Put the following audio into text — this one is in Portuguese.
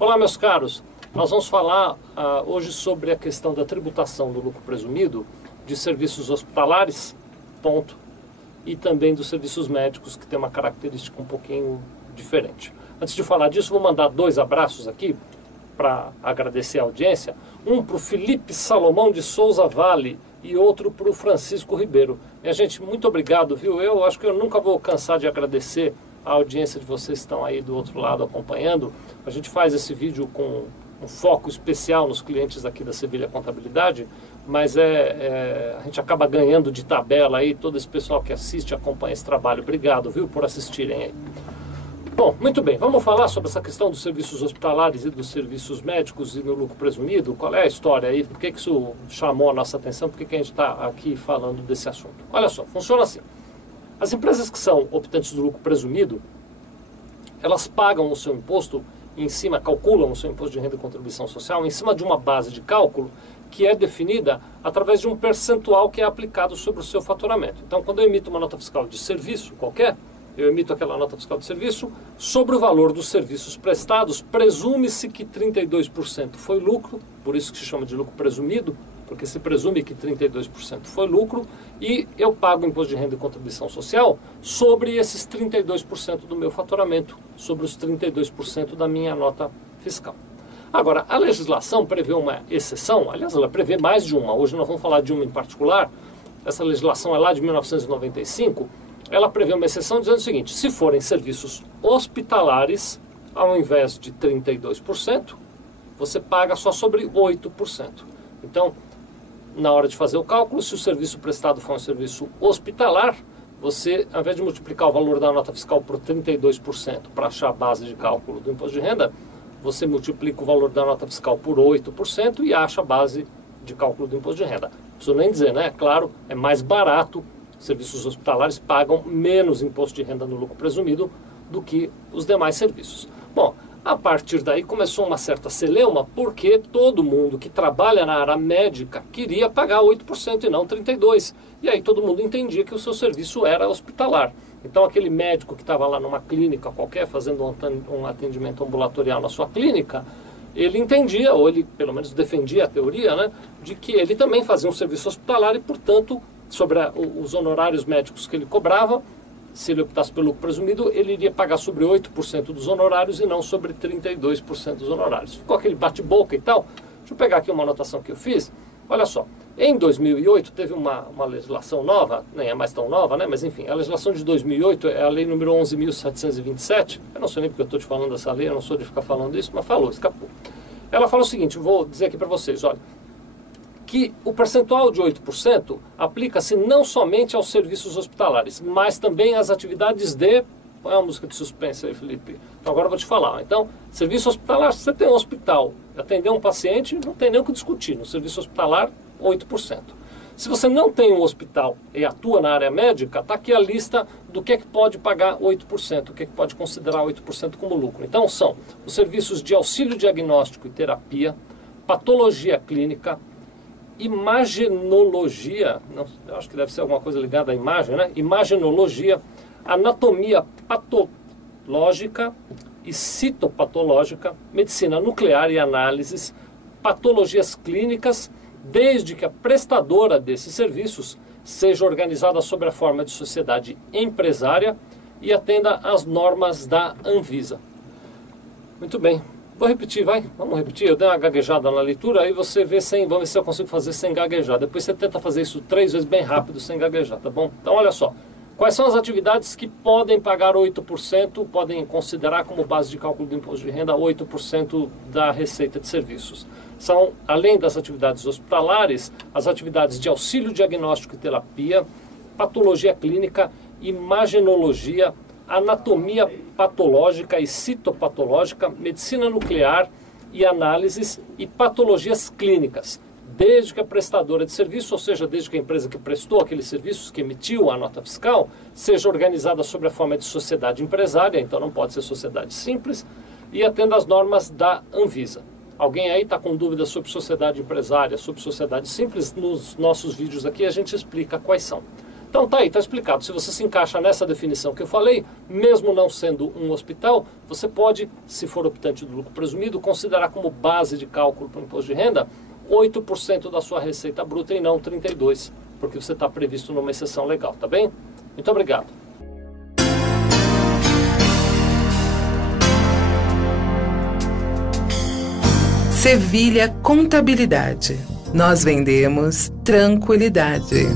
Olá, meus caros. Nós vamos falar hoje sobre a questão da tributação do lucro presumido de serviços hospitalares, ponto, e também dos serviços médicos, que tem uma característica um pouquinho diferente. Antes de falar disso, vou mandar 2 abraços aqui para agradecer a audiência. Um para o Felipe Salomão de Souza Vale e outro para o Francisco Ribeiro. Minha gente, muito obrigado, viu? Eu acho que eu nunca vou cansar de agradecer a audiência de vocês que estão aí do outro lado acompanhando. A gente faz esse vídeo com um foco especial nos clientes aqui da Sevilha Contabilidade, mas a gente acaba ganhando de tabela aí todo esse pessoal que assiste e acompanha esse trabalho. Obrigado, viu, por assistirem aí. Bom, muito bem, vamos falar sobre essa questão dos serviços hospitalares e dos serviços médicos e no lucro presumido. Qual é a história aí? Por que isso chamou a nossa atenção? Por que a gente está aqui falando desse assunto? Olha só, funciona assim. As empresas que são optantes do lucro presumido, elas pagam o seu imposto em cima, calculam o seu imposto de renda e contribuição social em cima de uma base de cálculo que é definida através de um percentual que é aplicado sobre o seu faturamento. Então, quando eu emito uma nota fiscal de serviço qualquer, eu emito aquela nota fiscal de serviço, sobre o valor dos serviços prestados, presume-se que 32% foi lucro, por isso que se chama de lucro presumido, porque se presume que 32% foi lucro, e eu pago imposto de renda e contribuição social sobre esses 32% do meu faturamento, sobre os 32% da minha nota fiscal. Agora, a legislação prevê uma exceção, aliás, ela prevê mais de uma, hoje nós vamos falar de uma em particular, essa legislação é lá de 1995, ela prevê uma exceção dizendo o seguinte: se forem serviços hospitalares, ao invés de 32%, você paga só sobre 8%. Então, na hora de fazer o cálculo, se o serviço prestado for um serviço hospitalar, você, ao invés de multiplicar o valor da nota fiscal por 32% para achar a base de cálculo do imposto de renda, você multiplica o valor da nota fiscal por 8% e acha a base de cálculo do imposto de renda. Não preciso nem dizer, né? Claro, é mais barato. Serviços hospitalares pagam menos imposto de renda no lucro presumido do que os demais serviços. Bom, a partir daí começou uma certa celeuma, porque todo mundo que trabalha na área médica queria pagar 8% e não 32%. E aí todo mundo entendia que o seu serviço era hospitalar. Então aquele médico que estava lá numa clínica qualquer, fazendo um atendimento ambulatorial na sua clínica, ele entendia, ou ele pelo menos defendia a teoria, né, de que ele também fazia um serviço hospitalar e, portanto, sobre os honorários médicos que ele cobrava, se ele optasse pelo lucro presumido, ele iria pagar sobre 8% dos honorários e não sobre 32% dos honorários. Ficou aquele bate-boca e tal. Deixa eu pegar aqui uma anotação que eu fiz. Olha só, em 2008 teve uma legislação nova, nem é mais tão nova, né? Mas enfim, a legislação de 2008 é a lei número 11.727. Eu não sei nem porque eu estou te falando dessa lei, eu não sou de ficar falando isso, mas falou, escapou. Ela fala o seguinte, vou dizer aqui para vocês, olha, que o percentual de 8% aplica-se não somente aos serviços hospitalares, mas também às atividades de... Põe uma música de suspense aí, Felipe. Então agora eu vou te falar. Então, serviço hospitalar, se você tem um hospital, atender um paciente, não tem nem o que discutir. No serviço hospitalar, 8%. Se você não tem um hospital e atua na área médica, está aqui a lista do que é que pode pagar 8%, o que é que pode considerar 8% como lucro. Então são os serviços de auxílio diagnóstico e terapia, patologia clínica, imagenologia, não, eu acho que deve ser alguma coisa ligada à imagem, né? Imagenologia, anatomia patológica e citopatológica, medicina nuclear e análises, patologias clínicas, desde que a prestadora desses serviços seja organizada sob a forma de sociedade empresária e atenda às normas da Anvisa. Muito bem. Vou repetir, vai? Vamos repetir. Eu dei uma gaguejada na leitura, aí você vê vamos ver se eu consigo fazer sem gaguejar. Depois você tenta fazer isso 3 vezes bem rápido, sem gaguejar, tá bom? Então, olha só. Quais são as atividades que podem pagar 8%, podem considerar como base de cálculo do imposto de renda 8% da receita de serviços? São, além das atividades hospitalares, as atividades de auxílio diagnóstico e terapia, patologia clínica, imagenologia, anatomia patológica e citopatológica, medicina nuclear e análises e patologias clínicas, desde que a prestadora de serviço, ou seja, desde que a empresa que prestou aqueles serviços, que emitiu a nota fiscal, seja organizada sob a forma de sociedade empresária, então não pode ser sociedade simples, e atenda às normas da Anvisa. Alguém aí está com dúvidas sobre sociedade empresária, sobre sociedade simples? Nos nossos vídeos aqui a gente explica quais são. Então tá aí, tá explicado. Se você se encaixa nessa definição que eu falei, mesmo não sendo um hospital, você pode, se for optante do lucro presumido, considerar como base de cálculo para o imposto de renda 8% da sua receita bruta e não 32%, porque você está previsto numa exceção legal, tá bem? Muito obrigado. Sevilha Contabilidade. Nós vendemos tranquilidade.